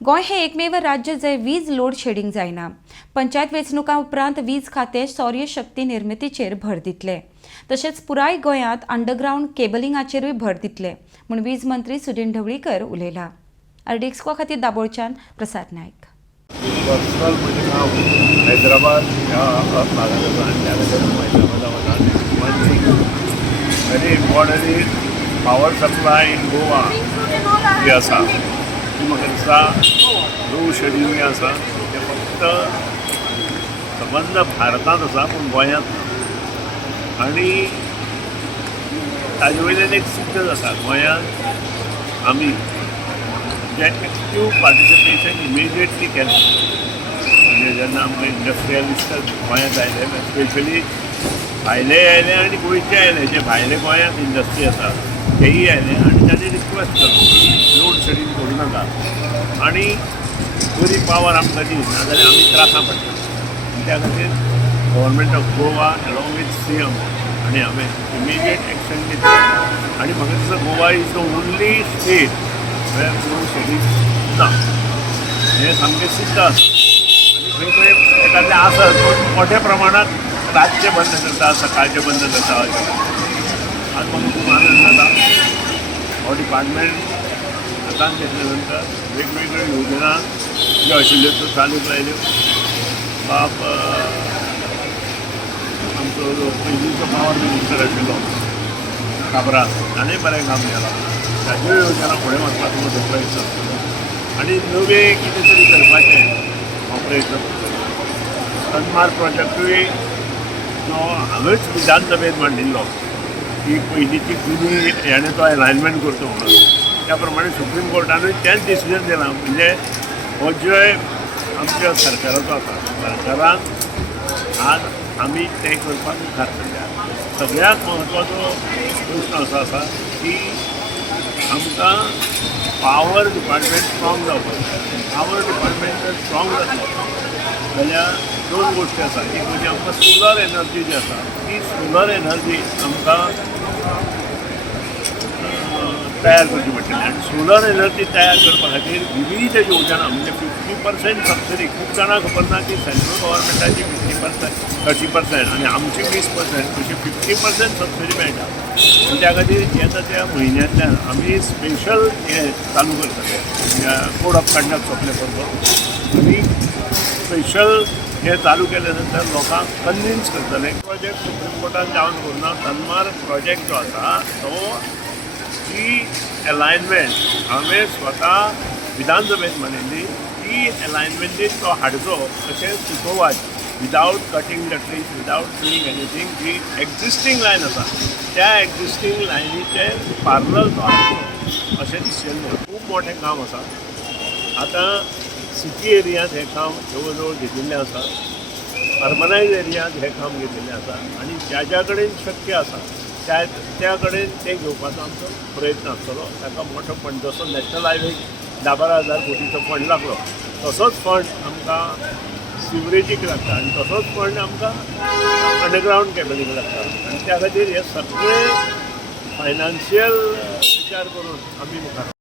गोंय हे एकमेव राज्य जंय वीज लोड शेडिंग जायना। पंचायत वेंचणुकां उपरांत वीज खातें सौर्य शक्ती निर्मितीचेर भर दितले। तशेंच पुराय गोंयांत अंडरग्राउंड केबलिंगाचेरूय भर दितले म्हूण वीज मंत्री सुदीन ढवळीकर उलयला। RDXGOA खातीर दाबोळच्यान प्रसाद नायक। पर्सनल म्हणजे हांव हैदराबाद ह्या भागांतल्यान Hyderabad very important is power supply in Goa जी आसा ती म्हाका दिसता लो शेड्यूल आसा ते फक्त संबंद भारतांत आसा पूण गोंयांत ना। आनी ताजे वयल्यान एक सिद्ध जाता गोंयांत आमी जे एक्टिव पार्टिसिपेशन इमिजिएटली केलें म्हणजे जेन्ना आमकां इंडस्ट्रियलिस्ट गोंयांत आयले स्पेशली भायले आयले आनी गोंयचे आयले जे भायले गोंयांत इंडस्ट्री आसा तेयी आयले आनी ताणी रिक्वेस्ट केलो की लोड शेडिंग करूं नाका आनी बरी पावर आमकां दी नाजाल्यार आमी त्रासां पडटा। त्या खातीर government of Goa along with CM आनी हांवें इमिजिएट एक्शन घेतलें आनी म्हाका दिसता Goa is the only state where load shedding ना हें सामकें सिद्ध आसा आनी खंय खंय एखादें आसत पूण मोठ्या प्रमाणांत रातचे बंद करता सकाळचे बंद करता आज म्हाका खूब आनंद जाता। हो डिपार्टमेंट हातांत घेतल्या नंतर वेगवेगळ्यो योजना ज्यो आशिल्ल्यो त्यो चालू लायल्यो। बाप आमचो जो पयलींचो पावर मिनिस्टर आशिल्लो काबरा ताणें बरें काम केलां। ताज्यो योजना फुडें व्हरपाचो म्हजो प्रयत्न आसतलो आनी नवे कितें तरी करपाचें हो प्रयत्न करतलो। तन्मार प्रोजेक्टूय जो हांवेंच विधानसभेत मांडिल्लो की पयलींची जुनी हेणें तो अलायनमेंट करचो म्हणून त्या प्रमाणे सुप्रीम कोर्टानूय तेंच डिसिजन दिलां म्हणजे हो जो आमच्या सरकाराचो आसा सरकारान आज आमी तें करपाक मुखार सरल्या। सगळ्यांत म्हत्वाचो प्रश्न असो आसा की आमकां पावर डिपार्टमेंट स्ट्रॉंग जावपाक जाय। पावर डिपार्टमेंट जर स्ट्रॉंग जातलो जाल्यार दोन गोश्टी आसा एक म्हणजे आमकां सोलर एनर्जी जी आसा ती सोलर एनर्जी आमकां तयार करची पडटली आनी सोलर एनर्जी तयार करपा खातीर विविध योजना म्हणजे 50% सबसिडी खूब जाणांक खबर ना की सेंट्रल गव्हर्मेंटाची 30% आनी आमची 20% अशी 50% सबसिडी मेळटा आनी त्या खातीर येता त्या म्हयन्यांतल्यान आमी स्पेशल हे चालू करतले कोड ऑफ कंडक्ट सोंपले बरोबर आनी स्पेशल हे चालू केल्या नंतर लोकांक कन्विन्स करतले। प्रोजेक्ट सुप्रीम कोर्टान जावन करूना तन्मार प्रोजेक्ट जो आसा तो ती अलायनमेंट हांवें स्वता विधानसभेत मांडिल्ली ती अलायनमेंटीक तो हाडचो अशें सुचोवप without cutting the trees without doing anything जी एक्जिस्टींग लायन आसा त्या एक्जिस्टींग लायनीचे पार्लल तो हाडचो अशें डिसिजन खूब मोठें काम आसा। आतां सिटी एरियांत हें काम जवळ जवळ घेतिल्लें आसा अर्बनायज एरियांत हें काम घेतिल्लें आसा आनी ज्या कडेन शक्य आसा त्या कडेन तें घेवपाचो आमचो प्रयत्न आसतलो। ताका मोठो फंड जसो नॅशनल हायवेक 10-12 कोटीचो फंड लागलो तसोच फंड आमकां सिवरेजीक लागता आनी तसोच फंड आमकां अंडरग्राउंड केबलिंग लागता आनी त्या खातीर हे सगळे फायनान्शियल विचार करून आमी मुखार